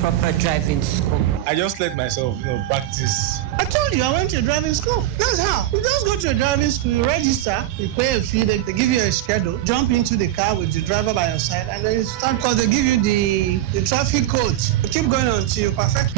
proper driving school? I just let myself, practice. I told you I went to a driving school. That's how. You just go to a driving school, you register, you pay a fee, they give you a schedule, jump into the car with the driver by your side, and then you start because they give you the traffic codes. You keep going until you perfect.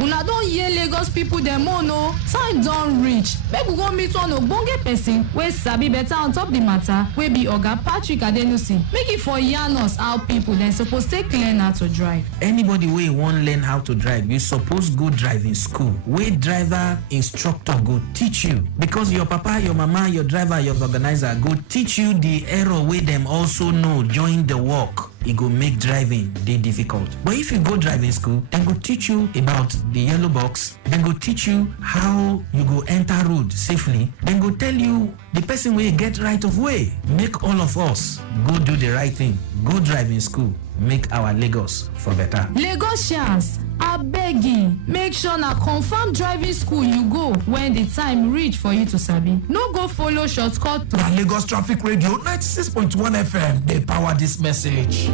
Una don hear Lagos people dem own o. Time don reach. Make we go meet one ogbonge person wey sabi better on top the matter wey be Oga Patrick Adenusi. Make e for yarn us how people dem suppose take learn how to drive. Anybody wey wan learn how to drive, you suppose go driving school wey driver instructor go teach you, because your papa, your mama, your driver, your organizer go teach you the error wey dem also know join the work. E go make driving dey difficult. But if you go driving school, dem go teach you about the yellow box, dem go teach you how you go enter road safely, dem go tell you the person wey get right of way. Make all of us go do the right thing, go driving school, make our Lagos for better. Lagosians, abegi, make sure na confirm driving school you go when the time reach for you to sabi. No go follow shortcut. Na Lagos Traffic Radio 96.1 FM dey power this message.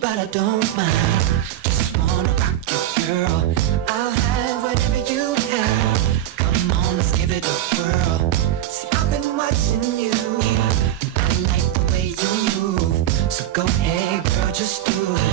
But I don't mind. Just wanna rock you, girl. I'll have whatever you have. Come on, let's give it a whirl. See, I've been watching you, and I like the way you move. So go ahead, girl, just do it.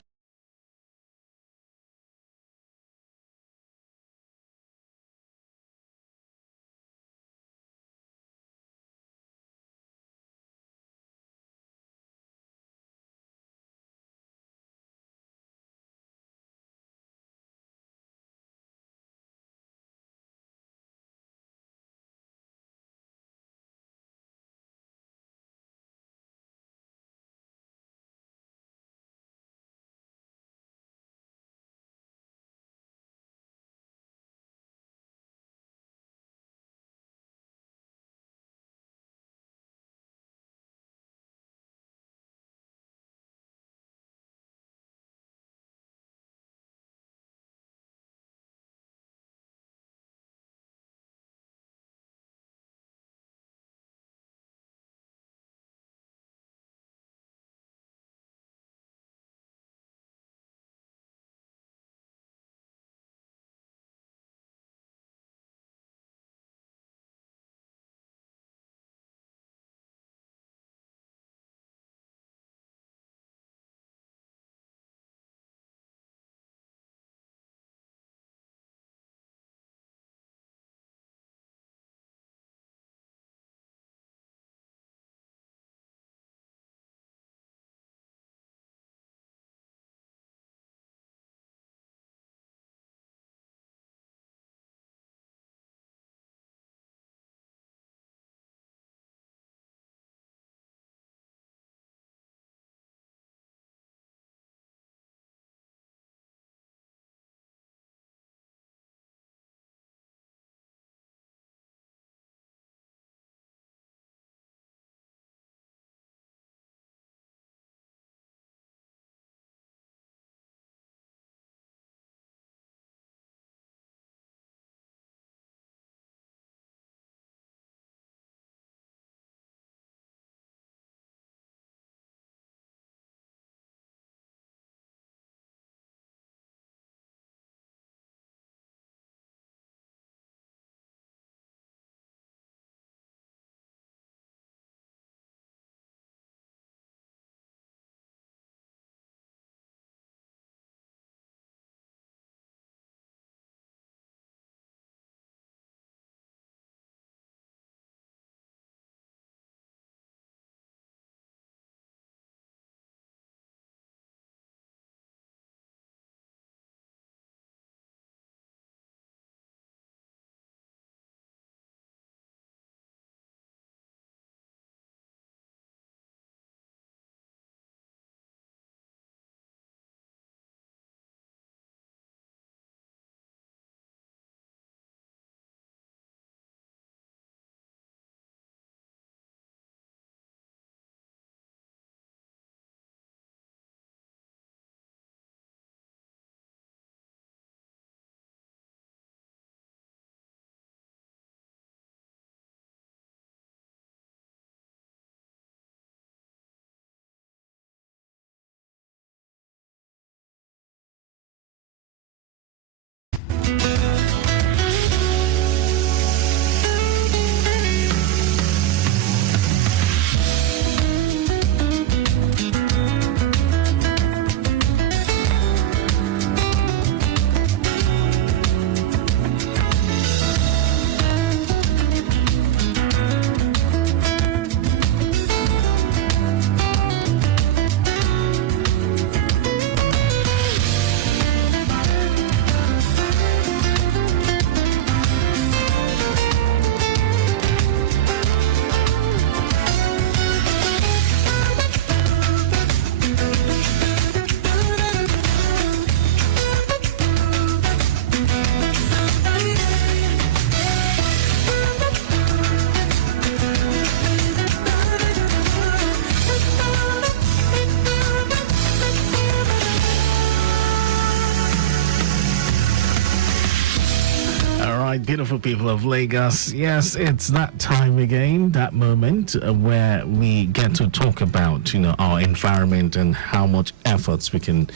beautiful people of Lagos. Yes, it's that time again, that moment where we get to talk about, our environment and how much efforts we can,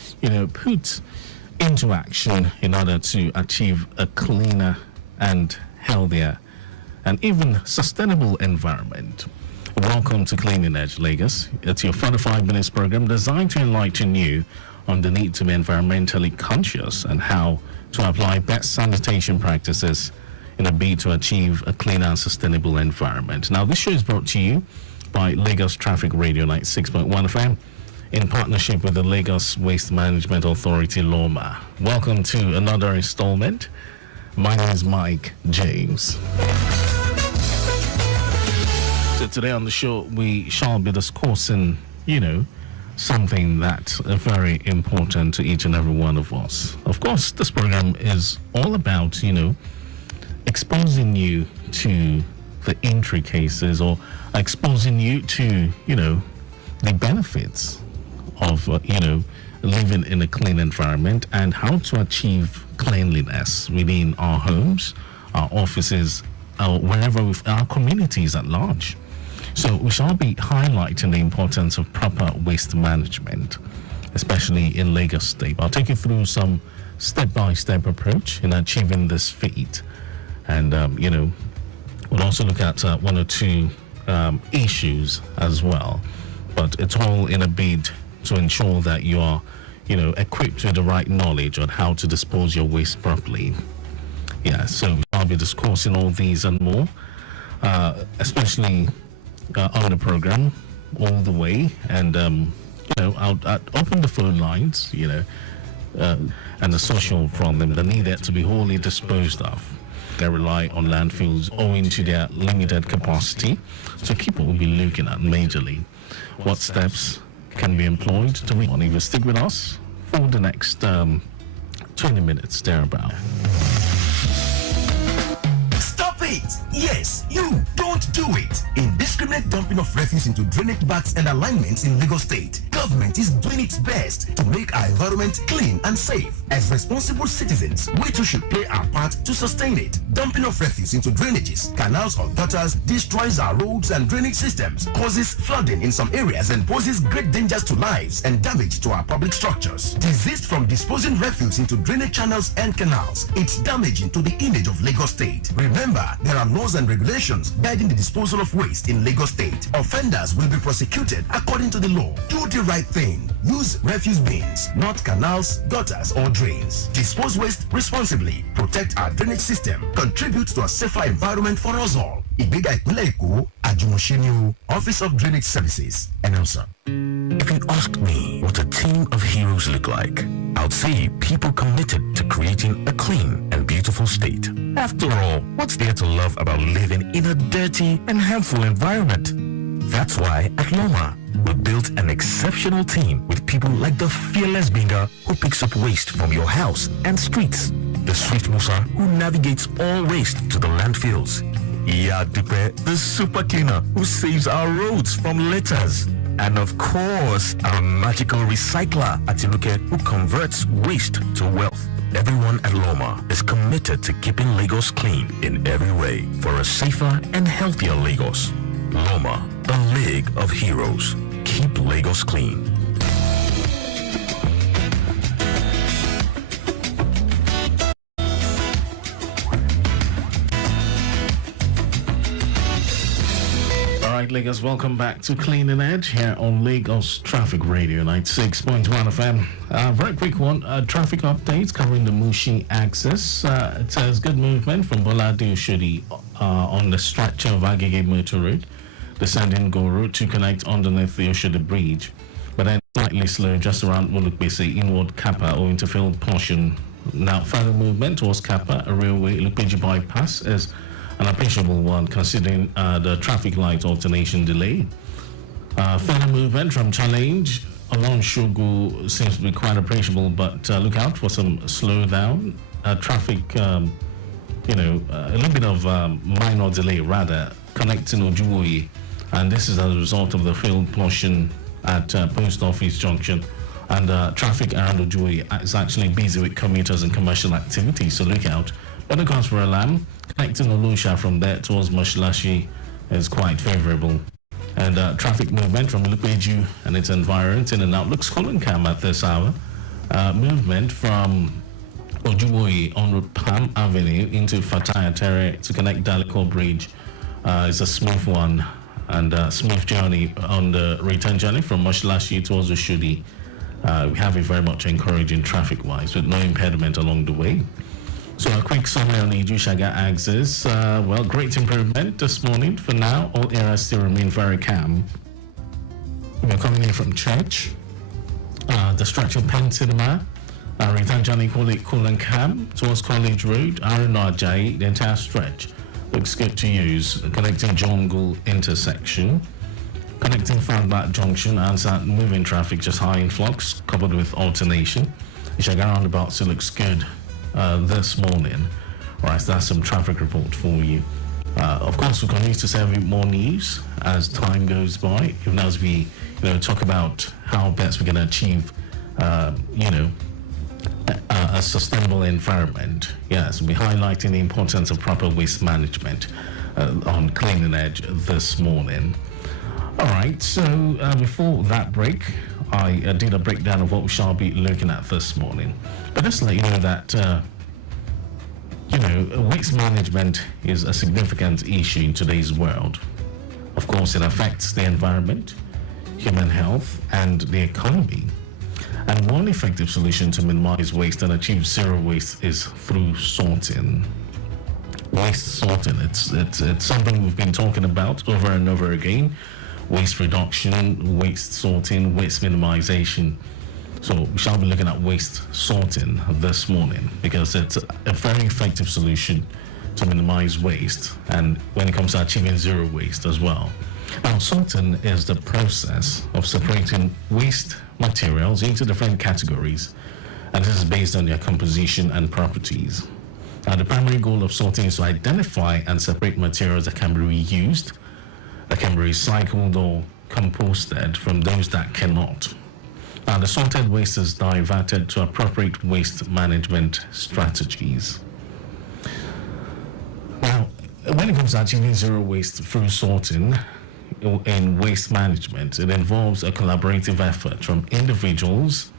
put into action in order to achieve a cleaner and healthier and even sustainable environment. Welcome to Cleaning Edge Lagos. It's your 45 minutes program designed to enlighten you on the need to be environmentally conscious and how to apply best sanitation practices in a bid to achieve a cleaner and sustainable environment. Now, this show is brought to you by Lagos Traffic Radio 96.1 FM in partnership with the Lagos Waste Management Authority, LOMA. Welcome to another installment. My name is Mike James. So today on the show, we shall be discussing, something that's very important to each and every one of us. Of course, this program is all about, exposing you to the intricacies or exposing you to, the benefits of, living in a clean environment and how to achieve cleanliness within our homes, our offices, wherever our communities at large. So we shall be highlighting the importance of proper waste management, especially in Lagos State. I'll take you through some step-by-step approach in achieving this feat. And, we'll also look at one or two issues as well. But it's all in a bid to ensure that you are, equipped with the right knowledge on how to dispose your waste properly. Yeah, so I'll be discussing all these and more, especially on the program all the way, and I'll open the phone lines, and the social problem that needed to be wholly disposed of. They rely on landfills owing to their limited capacity, so people will be looking at majorly what steps can be employed to make money. If you stick with us for the next 20 minutes thereabout. It. Yes, you don't do it. Indiscriminate dumping of refuse into drainage bags and alignments in Lagos State. Government is doing its best to make our environment clean and safe. As responsible citizens, we too should play our part to sustain it. Dumping of refuse into drainages, canals or gutters destroys our roads and drainage systems, causes flooding in some areas and poses great dangers to lives and damage to our public structures. Desist from disposing refuse into drainage channels and canals. It's damaging to the image of Lagos State. Remember, there are laws and regulations guiding the disposal of waste in Lagos State. Offenders will be prosecuted according to the law. Do the right thing. Use refuse bins, not canals, gutters, or drains. Dispose waste responsibly. Protect our drainage system. Contribute to a safer environment for us all. Ibega Ìpínlẹ̀ Èkó, Àjùmọ̀ṣe Office of Drainage Services, announcer. If you asked me what a team of heroes look like, I'd say people committed to creating a clean and beautiful state. After all, what's there to love about living in a dirty and harmful environment? That's why at Loma, we built an exceptional team with people like the fearless Binga who picks up waste from your house and streets, the Swift Musa who navigates all waste to the landfills, Iya Dupe, the super cleaner who saves our roads from litters, and of course, our magical recycler, Atinuke, who converts waste to wealth. Everyone at Loma is committed to keeping Lagos clean in every way for a safer and healthier Lagos. Loma, a league of heroes. Keep Lagos clean. Lagos, welcome back to Cleaning Edge here on Lagos Traffic Radio 96.1 FM. Very quick one, traffic updates covering the Mushi axis. It says good movement from Bolade Oshodi on the stretch of Agege Motor Road, descending Go Road to connect underneath the Oshodi Bridge, but then slightly slow just around Ulukbese inward Kappa owing to field portion. Now further movement towards Kappa, a railway Ulukbeji bypass is an appreciable one considering the traffic light alternation delay. Further movement from Challenge along Shogu seems to be quite appreciable, but look out for some slowdown. Traffic, a little bit of minor delay rather, connecting Ojuwoye, and this is as a result of the field portion at Post Office Junction. And traffic around Ojuwoye is actually busy with commuters and commercial activity, so look out When it comes for Elam, connecting Olusha from there towards Moshlashi is quite favorable. And traffic movement from Lupeju and its environs in and out looks calm at this hour. Movement from Ojuwoyi on Route Palm Avenue into Fataya Terre to connect Daliko Bridge is a smooth one, and smooth journey on the return journey from Moshlashi towards Oshodi. We have a very much encouraging traffic-wise with no impediment along the way. So a quick summary on the Ijushaga axis. Well, great improvement this morning. For now, all areas still remain very calm. We're coming in from church. The stretch of Penn Cinema, return journey cool and calm towards College Road, Arunajai, the entire stretch looks good to use. Connecting Jongle intersection, connecting Fatback Junction, and moving traffic just high influx coupled with alternation. Ishaga roundabout still looks good this morning. Alright, so that's some traffic report for you. Of course, we continue to send you more news as time goes by, even as we talk about how best we can achieve a sustainable environment. Yes, we're highlighting the importance of proper waste management on Cleaning Edge this morning. All right, so before that break, I did a breakdown of what we shall be looking at this morning. But just to let you know that, waste management is a significant issue in today's world. Of course, it affects the environment, human health, and the economy. And one effective solution to minimize waste and achieve zero waste is through sorting. Waste sorting, it's something we've been talking about over and over again. Waste reduction, waste sorting, waste minimization. So we shall be looking at waste sorting this morning because it's a very effective solution to minimize waste, and when it comes to achieving zero waste as well. Now, sorting is the process of separating waste materials into different categories, and this is based on their composition and properties. Now, the primary goal of sorting is to identify and separate materials that can be reused, that can be recycled or composted from those that cannot. Now, the sorted waste is diverted to appropriate waste management strategies. Now, when it comes to achieving zero waste through sorting in waste management, it involves a collaborative effort from individuals,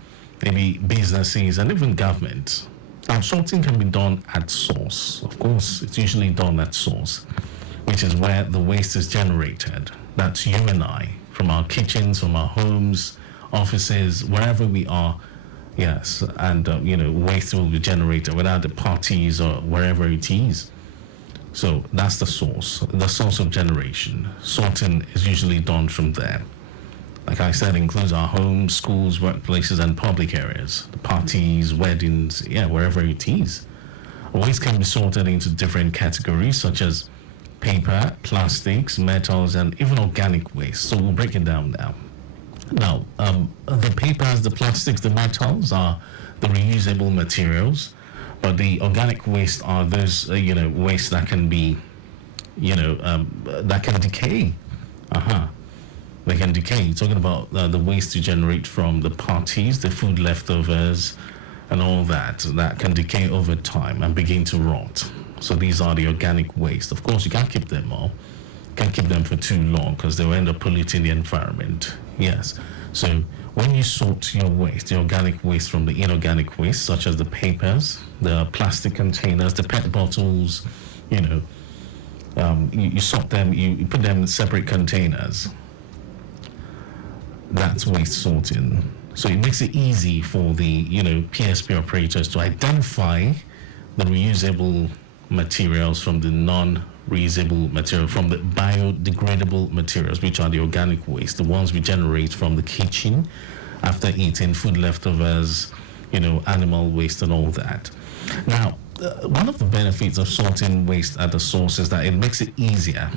maybe businesses, and even government. Now, sorting can be done at source. Of course, it's usually done at source, which is where the waste is generated. That's you and I, from our kitchens, from our homes, offices, wherever we are. Yes, and waste will be generated, whether at the parties or wherever it is. So that's the source of generation. Sorting is usually done from there. Like I said, includes our homes, schools, workplaces, and public areas, the parties, weddings, wherever it is. Waste can be sorted into different categories such as paper, plastics, metals, and even organic waste. So we'll break it down now. Now, the papers, the plastics, the metals are the reusable materials. But the organic waste are those, waste that can be, that can decay. They can decay. You're talking about the waste you generate from the parties, the food leftovers, and all that can decay over time and begin to rot. So these are the organic waste. Of course, you can't keep them all. You can't keep them for too long because they will end up polluting the environment. Yes. So when you sort your waste, the organic waste from the inorganic waste, such as the papers, the plastic containers, the PET bottles, you sort them, you put them in separate containers. That's waste sorting. So it makes it easy for the, PSP operators to identify the reusable materials from the non-reusable material, from the biodegradable materials, which are the organic waste, the ones we generate from the kitchen after eating, food leftovers, animal waste and all that. Now, one of the benefits of sorting waste at the source is that it makes it easier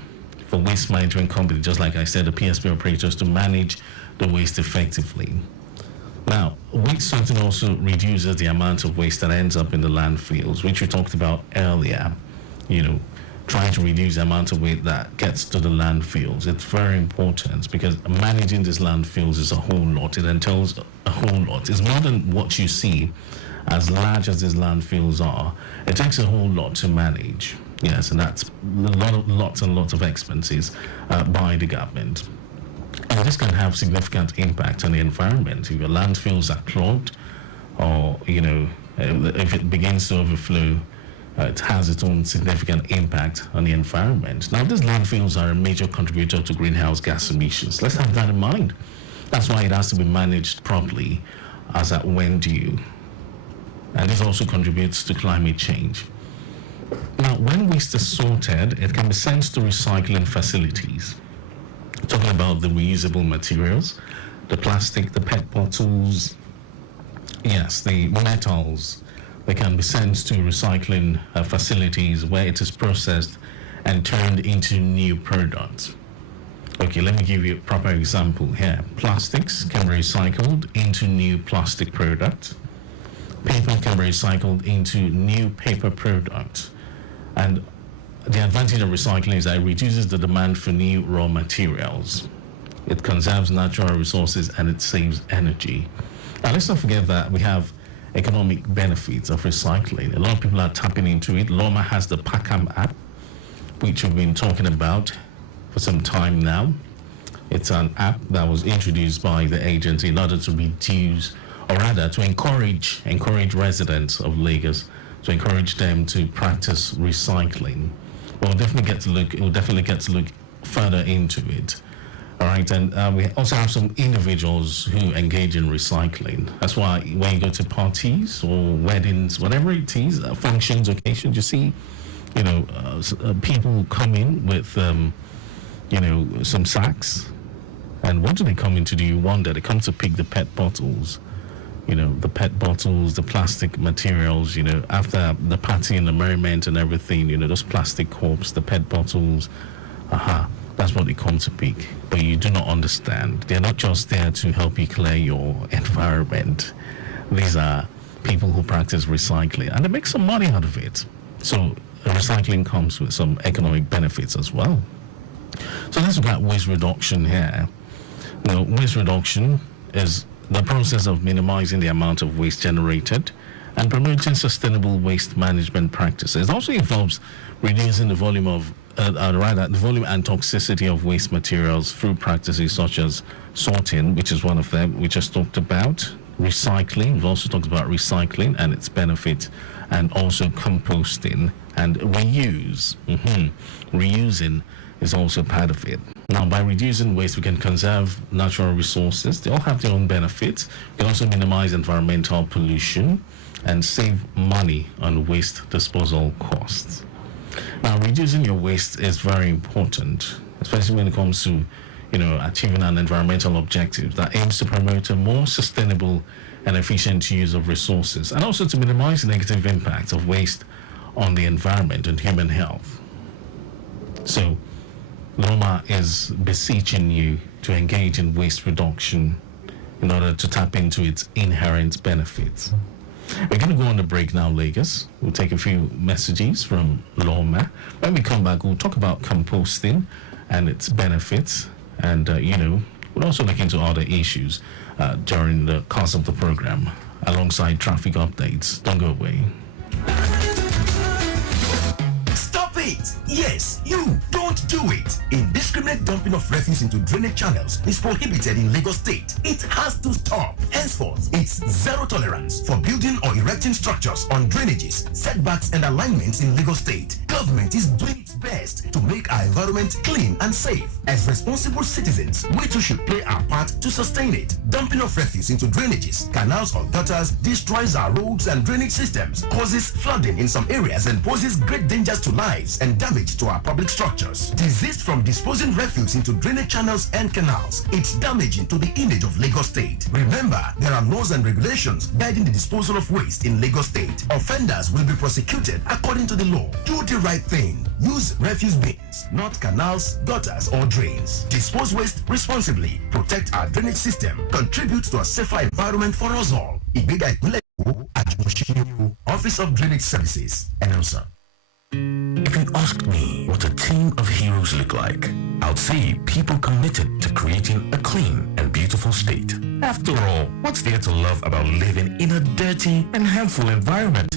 for waste management companies, just like I said, the PSP operators, to manage the waste effectively. Now, waste sorting also reduces the amount of waste that ends up in the landfills, which we talked about earlier. Trying to reduce the amount of waste that gets to the landfills. It's very important because managing these landfills is a whole lot. It entails a whole lot. It's more than what you see as large as these landfills are, it takes a whole lot to manage. Yes, and that's lots and lots of expenses by the government. And this can have significant impact on the environment. If your landfills are clogged, or if it begins to overflow, it has its own significant impact on the environment. Now, these landfills are a major contributor to greenhouse gas emissions. Let's have that in mind. That's why it has to be managed properly, as at when due. And this also contributes to climate change. Now, when waste is sorted, it can be sent to recycling facilities. Talking about the reusable materials, the plastic, the PET bottles, yes, the metals, they can be sent to recycling facilities where it is processed and turned into new products. Okay, let me give you a proper example here. Plastics can be recycled into new plastic products. Paper can be recycled into new paper products. And the advantage of recycling is that it reduces the demand for new raw materials. It conserves natural resources and it saves energy. Now, let's not forget that we have economic benefits of recycling. A lot of people are tapping into it. LOMA has the PACAM app, which we've been talking about for some time now. It's an app that was introduced by the agency in order to reduce, or rather to encourage residents of Lagos, to encourage them to practice recycling. We'll definitely get to look further into it. All right, and we also have some individuals who engage in recycling. That's why when you go to parties or weddings, whatever it is, functions, occasions, you see, people come in with, some sacks. And what do they come in to do? You wonder. They come to pick the PET bottles. The PET bottles, the plastic materials, after the party and the merriment and everything, those plastic cups, the PET bottles, that's what they come to pick. But you do not understand. They're not just there to help you clear your environment. These are people who practice recycling, and they make some money out of it. So recycling comes with some economic benefits as well. So let's look at waste reduction here. Waste reduction is the process of minimizing the amount of waste generated and promoting sustainable waste management practices. It also involves reducing the volume of the volume and toxicity of waste materials through practices such as sorting, which is one of them we just talked about, recycling. We've also talked about recycling and its benefits, and also composting and reuse. Reusing is also part of it. Now, by reducing waste, we can conserve natural resources. They all have their own benefits. We can also minimize environmental pollution and save money on waste disposal costs. Now, reducing your waste is very important, especially when it comes to, achieving an environmental objective that aims to promote a more sustainable and efficient use of resources, and also to minimize the negative impact of waste on the environment and human health. So, LOMA is beseeching you to engage in waste reduction in order to tap into its inherent benefits. We're going to go on the break now, Lagos. We'll take a few messages from LOMA. When we come back, we'll talk about composting and its benefits. And, we'll also look into other issues during the course of the program, alongside traffic updates. Don't go away. It. Yes, you don't do it. Indiscriminate dumping of refuse into drainage channels is prohibited in Lagos State. It has to stop. Henceforth, it's zero tolerance for building or erecting structures on drainages, setbacks, and alignments in Lagos State. Government is doing its best to make our environment clean and safe. As responsible citizens, we too should play our part to sustain it. Dumping of refuse into drainages, canals, or gutters destroys our roads and drainage systems, causes flooding in some areas, and poses great dangers to lives and damage to our public structures. Desist from disposing refuse into drainage channels and canals. It's damaging to the image of Lagos State. Remember, there are laws and regulations guiding the disposal of waste in Lagos State. Offenders will be prosecuted according to the law. Do the right thing. Use refuse bins, not canals, gutters, or drains. Dispose waste responsibly. Protect our drainage system. Contribute to a safer environment for us all. Office of Drainage Services, announcer. If you asked me what a team of heroes look like, I would say people committed to creating a clean and beautiful state. After all, what's there to love about living in a dirty and harmful environment?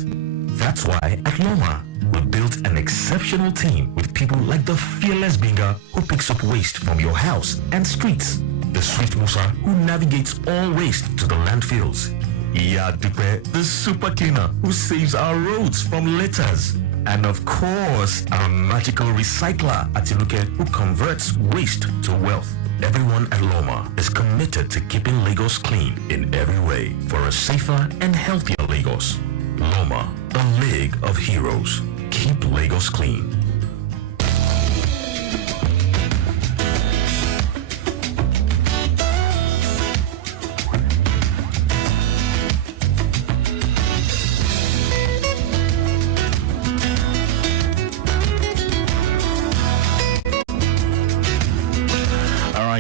That's why at Loma, we built an exceptional team with people like the fearless Binga who picks up waste from your house and streets, the Swift Musa who navigates all waste to the landfills, Iya Dupe, the super cleaner who saves our roads from litters, and of course, our magical recycler Atiluke who converts waste to wealth. Everyone at Loma is committed to keeping Lagos clean in every way for a safer and healthier Lagos. Loma, the League of Heroes. Keep Lagos clean.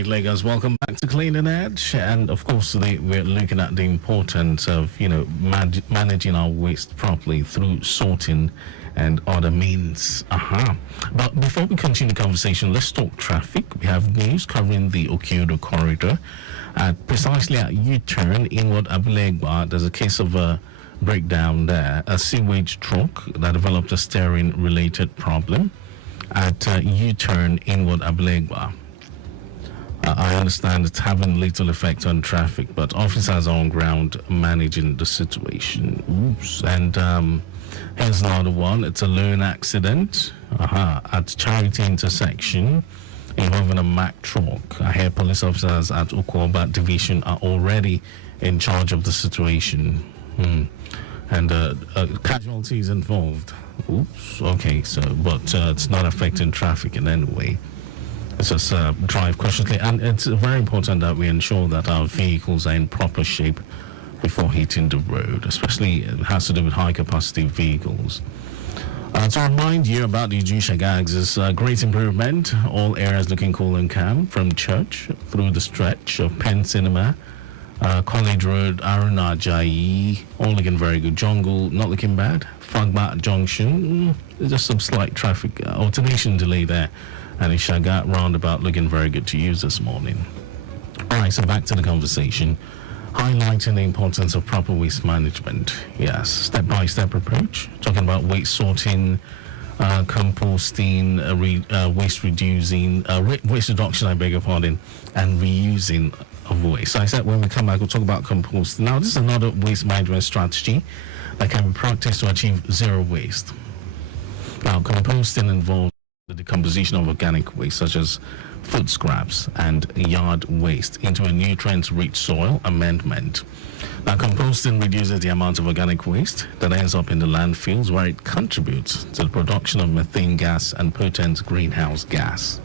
Lagos, welcome back to Clean and Edge, and of course we're looking at the importance of managing our waste properly through sorting and other means. But before we continue the conversation, let's talk traffic. We have news covering the Okiodo corridor precisely at U-turn inward Abulegba. There's a case of a breakdown there, a sewage truck that developed a steering related problem at U-turn inward Abulegba. I understand it's having little effect on traffic, but officers are on ground managing the situation. Oops. And here's another one. It's a lone accident at Charity intersection involving a Mack truck. I hear police officers at Ukwoba Division are already in charge of the situation. And casualties involved. Oops. Okay, so, but it's not affecting traffic in any way. Let's just drive cautiously, and it's very important that we ensure that our vehicles are in proper shape before hitting the road, especially it has to do with high capacity vehicles. To remind you about the Jusha Gags, is a great improvement. All areas looking cool and calm, from church through the stretch of Penn Cinema, College Road, Aruna Ajayi, all looking very good. Jungle, not looking bad. Fagba Junction, just some slight traffic alternation delay there. And Ishagat roundabout looking very good to use this morning. All right, so back to the conversation. Highlighting the importance of proper waste management. Yes, step-by-step approach. Talking about waste sorting, composting, waste reduction, I beg your pardon, and reusing of waste. So I said when we come back, we'll talk about composting. Now, this is another waste management strategy that can be practiced to achieve zero waste. Now, composting involves the decomposition of organic waste such as food scraps and yard waste into a nutrient-rich soil amendment. Now, composting reduces the amount of organic waste that ends up in the landfills, where it contributes to the production of methane gas and potent greenhouse gas.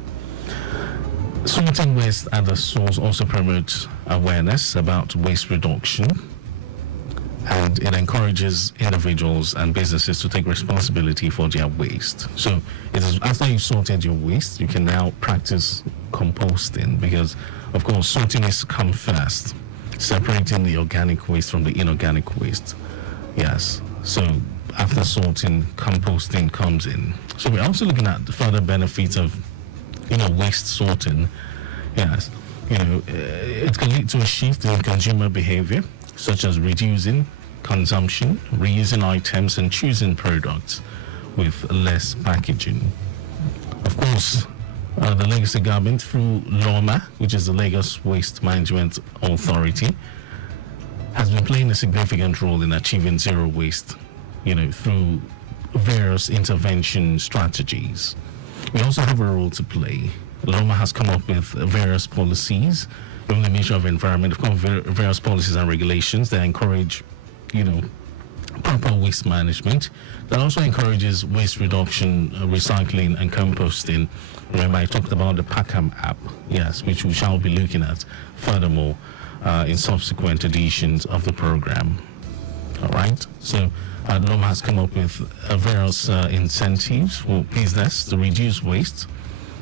Sorting waste at the source also promotes awareness about waste reduction, and it encourages individuals and businesses to take responsibility for their waste. So it is after you've sorted your waste, you can now practice composting, because of course sorting is come first, separating the organic waste from the inorganic waste. Yes, so after sorting, composting comes in. So we're also looking at the further benefits of waste sorting. Yes, it can lead to a shift in consumer behavior, such as reducing consumption, reusing items, and choosing products with less packaging. Of course, the Lagos government, through LOMA, which is the Lagos Waste Management Authority, has been playing a significant role in achieving zero waste, through various intervention strategies. We also have a role to play. LOMA has come up with various policies from the Ministry of Environment, of course, various policies and regulations that encourage, proper waste management. That also encourages waste reduction, recycling, and composting. Remember, I talked about the PACAM app, yes, which we shall be looking at furthermore in subsequent editions of the program. All right, so LOMA has come up with various incentives for business to reduce waste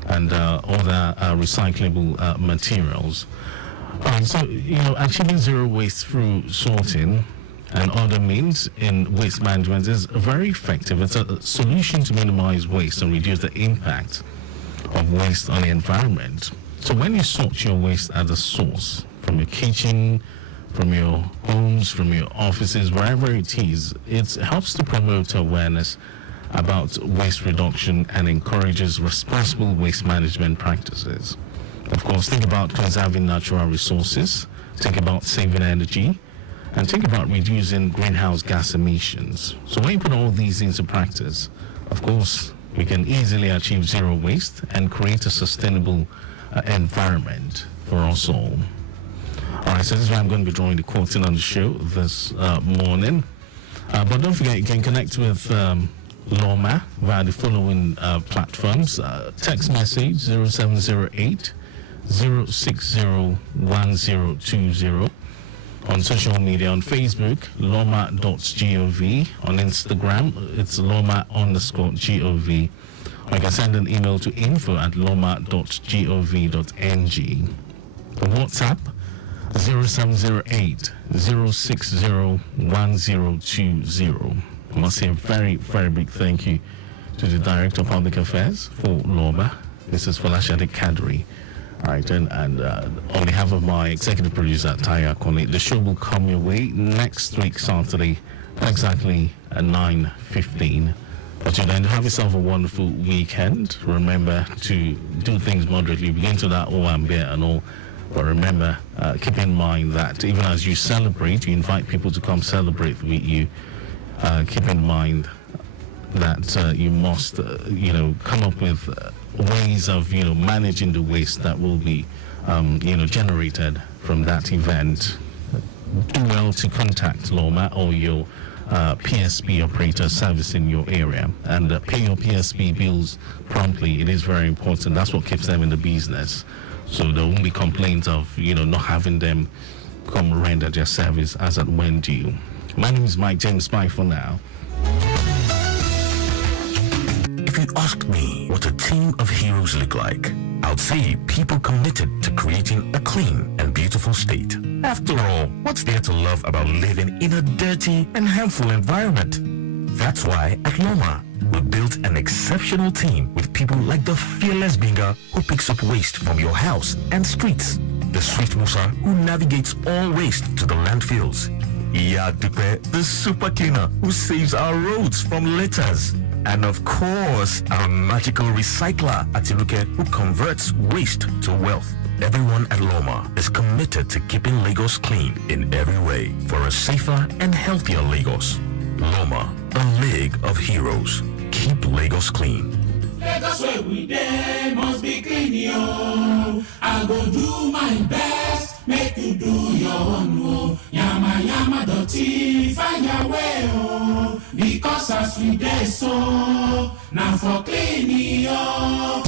and other recyclable materials. So, achieving zero waste through sorting and other means in waste management is very effective. It's a solution to minimize waste and reduce the impact of waste on the environment. So when you sort your waste at the source, from your kitchen, from your homes, from your offices, wherever it is, it helps to promote awareness about waste reduction and encourages responsible waste management practices. Of course, think about conserving natural resources, think about saving energy, and think about reducing greenhouse gas emissions. So when you put all these into practice, of course, we can easily achieve zero waste and create a sustainable environment for us all. All right, so this is why I'm going to be drawing the curtain on the show this morning. But don't forget, you can connect with Loma via the following platforms. Text message 0708 0601020. On social media, on Facebook, loma.gov. On Instagram, it's loma_gov. Or you can send an email to info@loma.gov.ng. WhatsApp 0708 0601020. I must say a very, very big thank you to the Director of Public Affairs for Loma. This is Folashade Kadri. All right, and on behalf of my executive producer, Taya Kone, the show will come your way next week, Saturday, exactly at 9:15. But you then have yourself a wonderful weekend. Remember to do things moderately. Begin to that beer and all. But remember, keep in mind that even as you celebrate, you invite people to come celebrate with you. Keep in mind that you must, come up with ways of, managing the waste that will be, generated from that event. Do well to contact Loma or your PSP operator service in your area and pay your PSP bills promptly. It is very important. That's what keeps them in the business. So there won't be complaints of, not having them come render their service as at when due. My name is Mike James Spike for now. If you ask me what a team of heroes look like, I'd say people committed to creating a clean and beautiful state. After all, what's there to love about living in a dirty and harmful environment? That's why at Loma, we built an exceptional team with people like the fearless Binga who picks up waste from your house and streets, the Swift Musa who navigates all waste to the landfills, Yadupe, the super cleaner who saves our roads from litters, and of course, our magical recycler, Atiluke, who converts waste to wealth. Everyone at Loma is committed to keeping Lagos clean in every way for a safer and healthier Lagos. Loma, a league of heroes. Keep Lagos clean. Lagos where we dey must be clean, yo. I go do my best, make you do your own, oh. Yama yama dirty, find your way, oh. Because as we dey so, now for clean, yo.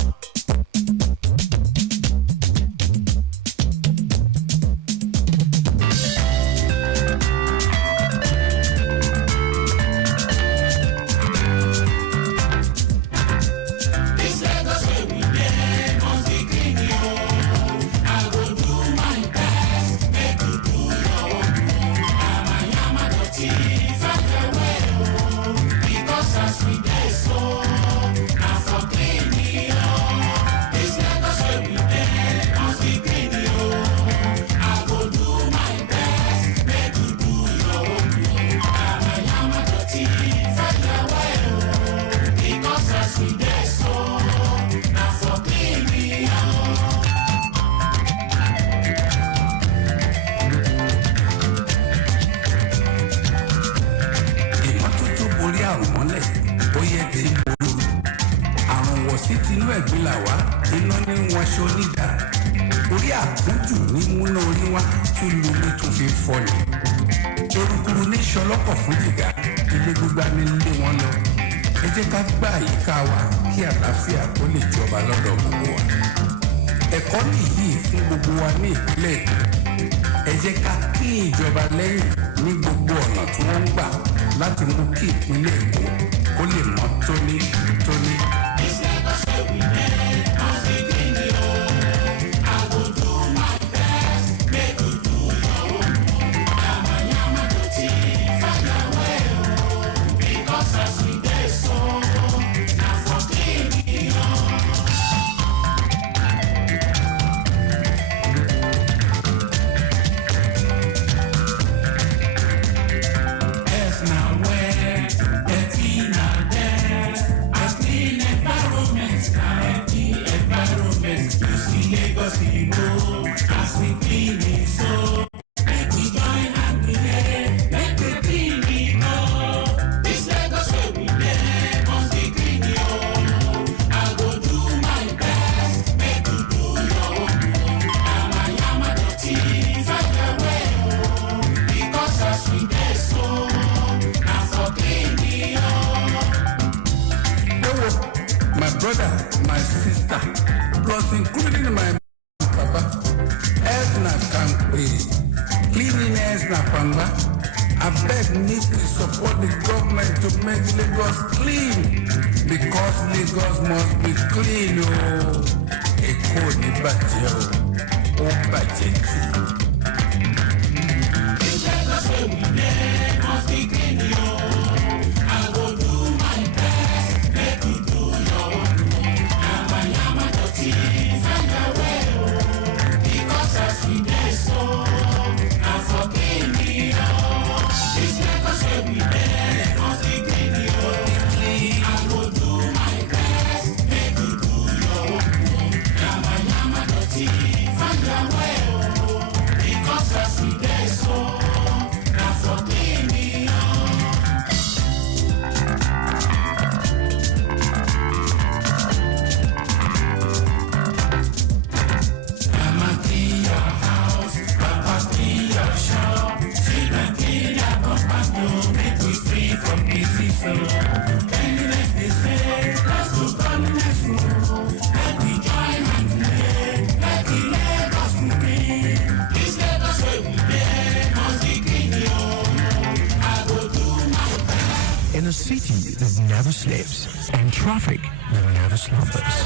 brother, my sister, plus including my papa, health na kampe, cleanliness na pamba. I beg need to support the government to make Lagos clean, because Lagos must be clean. Oh, Eko ni bàjẹ́ o, ó bàjẹ́ tí. Lagos wey we dey must be clean o. I go do my best, make you do your own. Yama yama dirty, find your way o. Because as we dey so, na for clean o. This Lagos wey we dey must be clean o. I go do my best, make you do your own. Yama yama dirty, find your way o. Because as we dey so, na for clean o. Mama clean your house, Papa clean your shop, children clean their compound, make we free from disease. Cleanliness dey say, let's go cleanliness o. Make we join hand today, make the Lagos clean. This Lagos wey we dey must be clean o. I go do my best. In a city that never sleeps and traffic that never slumbers.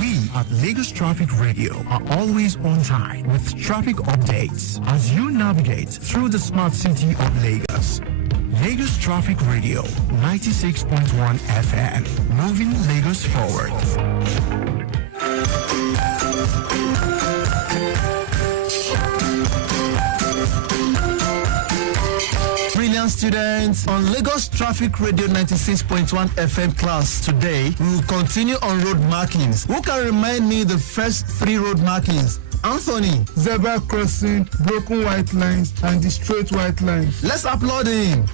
We at Lagos Traffic Radio are always on time with traffic updates as you navigate through the smart city of Lagos. Lagos Traffic Radio 96.1 FM, moving Lagos forward. Brilliant students, on Lagos Traffic Radio 96.1 FM class today, we will continue on road markings. Who can remind me the first 3 road markings? Anthony. Zebra crossing, broken white lines, and the straight white lines. Let's applaud him.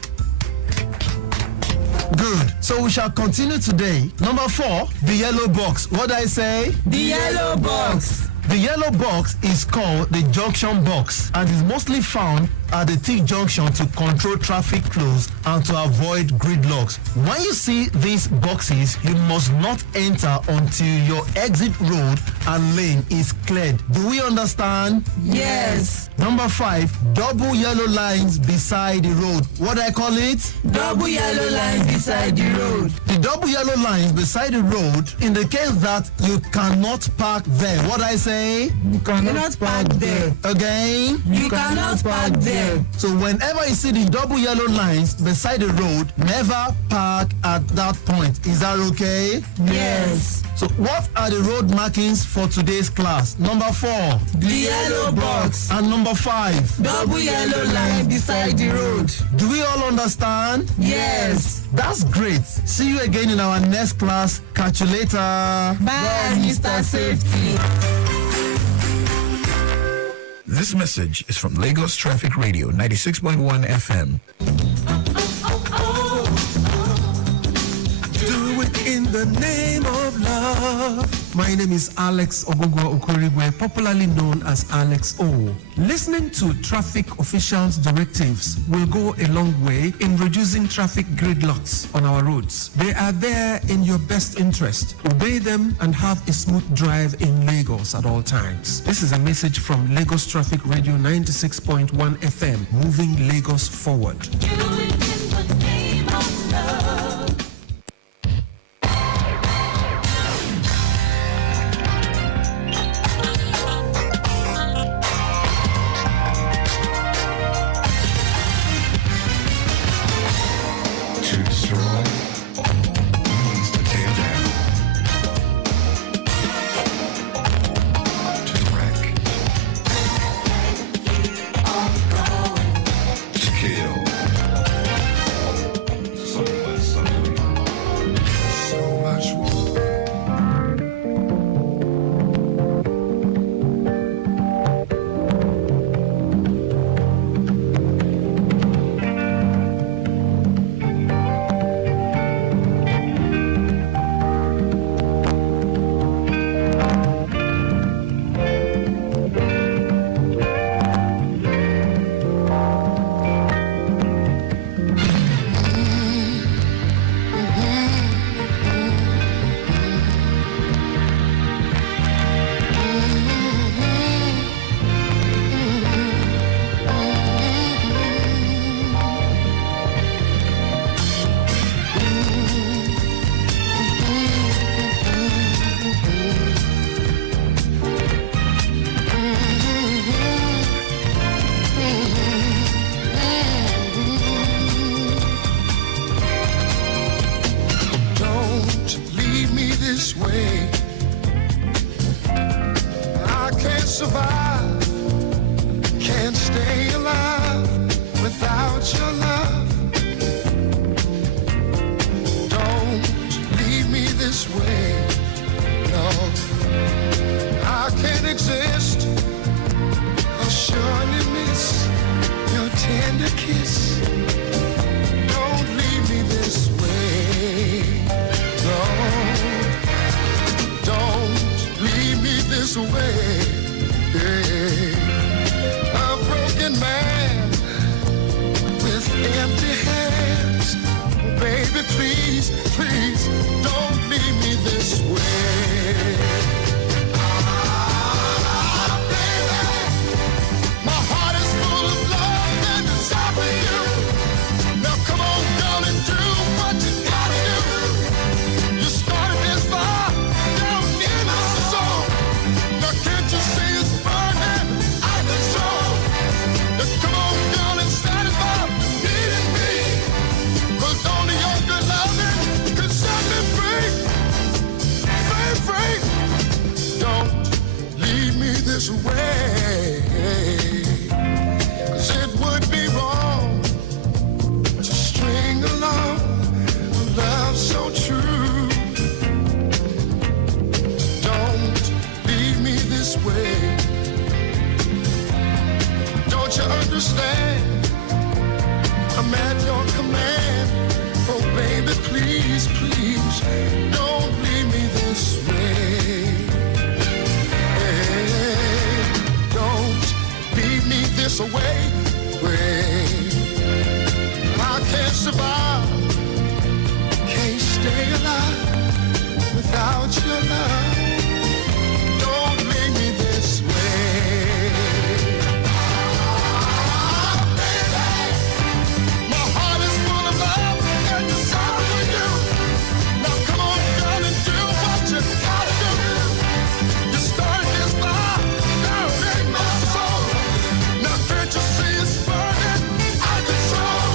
Good. So we shall continue today. Number 4, the yellow box. What did I say? The yellow box. The yellow box is called the junction box and is mostly found at the T junction to control traffic flows and to avoid gridlocks. When you see these boxes, you must not enter until your exit road and lane is cleared. Do we understand? Yes. Number 5, double yellow lines beside the road. What do I call it? Double yellow lines beside the road. The double yellow lines beside the road indicates that you cannot park there. What do I say? You cannot park there. Again? You cannot park there. So whenever you see the double yellow lines beside the road, never park at that point. Is that okay? Yes. So what are the road markings for today's class? Number 4, the yellow box. And number 5, double yellow line beside the road. Do we all understand? Yes. That's great. See you again in our next class. Catch you later. Bye, Mr. Safety. This message is from Lagos Traffic Radio 96.1 FM. Do it in the name of love. My name is Alex Ogugwa Okorigwe, popularly known as Alex O. Listening to traffic officials' directives will go a long way in reducing traffic gridlocks on our roads. They are there in your best interest. Obey them and have a smooth drive in Lagos at all times. This is a message from Lagos Traffic Radio 96.1 FM, moving Lagos forward. Do it in the name of love. your love. Don't leave me this way. No, I can't exist. I'll surely miss your tender kiss. Don't leave me this way. No, don't leave me this way. A broken man with empty hands. Baby, please, please, don't leave me this way. Ah, baby, my heart is full of love and desire for you. Now come on, girl, and do what you gotta do. You started this fire down in my soul. Now can't you see it's burning out the soul? Now come on, girl, and satisfy needing me. 'Cause only your good loving can set me free. Free, free. Don't leave me this way. 'Cause it would be wrong to string along a love so true. Don't leave me this way. Don't you understand? I'm at your command. Oh, baby, please, please, don't leave me this way. Hey, don't leave me this way. I can't survive, can't stay alive without your love. Don't leave me this way. Ah, baby, my heart is full of love and desire for you. Now come on, girl, and do what you gotta do. You started this fire down in my soul. Now can't you see it's burning out the soul?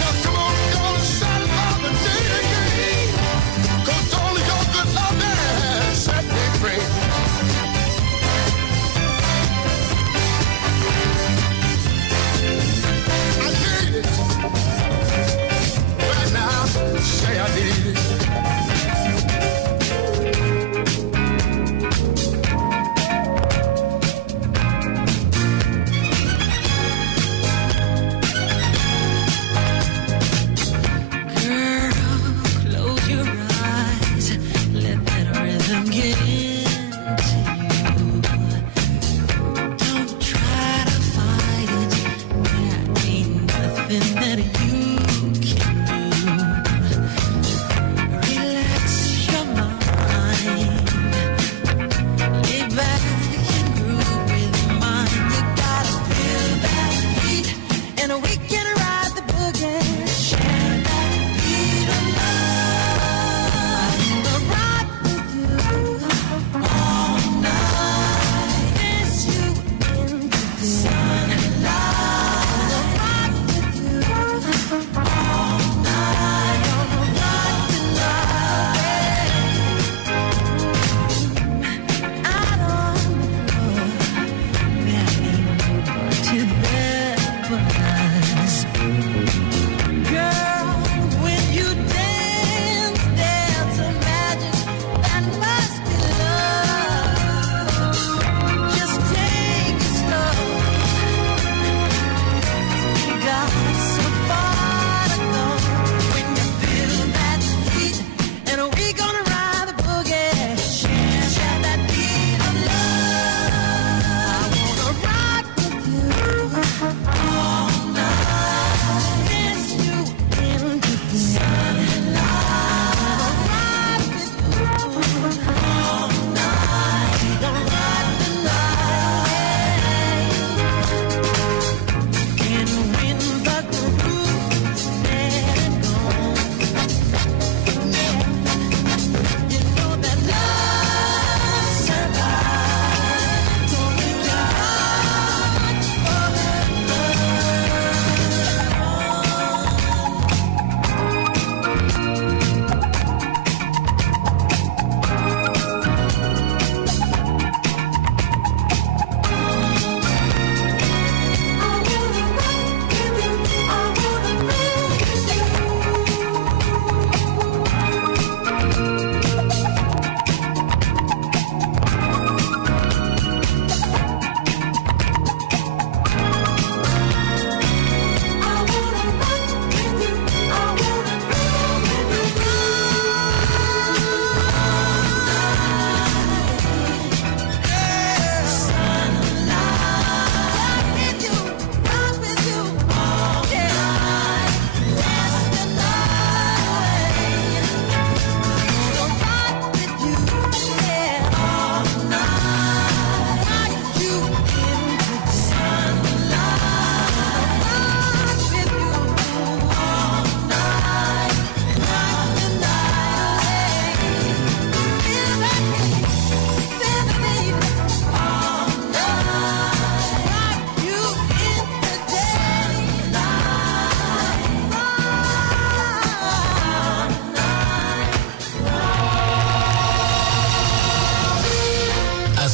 Now come on, girl, and satisfy the need again. 'Cause only your good love has set me free. I need it. Right now, say I need it. Girl, close your eyes. Let that rhythm get into you. Don't try to fight it. There ain't nothing that you can do. Relax your mind. Lay back and groove with mine. You gotta feel that heat, and we can ride the boogie. Share that beat of love. I'll ride with you all night. Dance you into the sunlight. I'll ride with you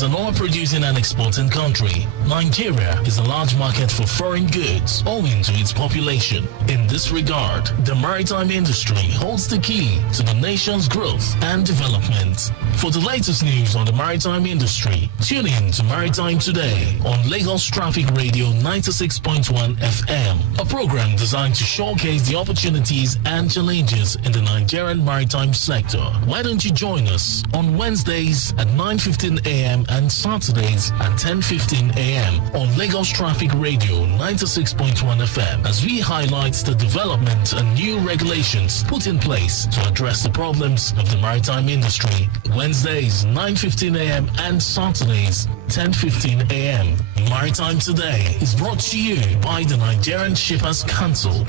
As an oil-producing and exporting country, Nigeria is a large market for foreign goods owing to its population. In this regard, the maritime industry holds the key to the nation's growth and development. For the latest news on the maritime industry, tune in to Maritime Today on Lagos Traffic Radio 96.1 FM, a program designed to showcase the opportunities and challenges in the Nigerian maritime sector. Why don't you join us on Wednesdays at 9:15 a.m. and Saturdays at 10:15 a.m. on Lagos Traffic Radio 96.1 FM as we highlight the development and new regulations put in place to address the problems of the maritime industry. Wednesdays 9:15 a.m. and Saturdays 10:15 a.m. Maritime Today is brought to you by the Nigerian Shippers Council.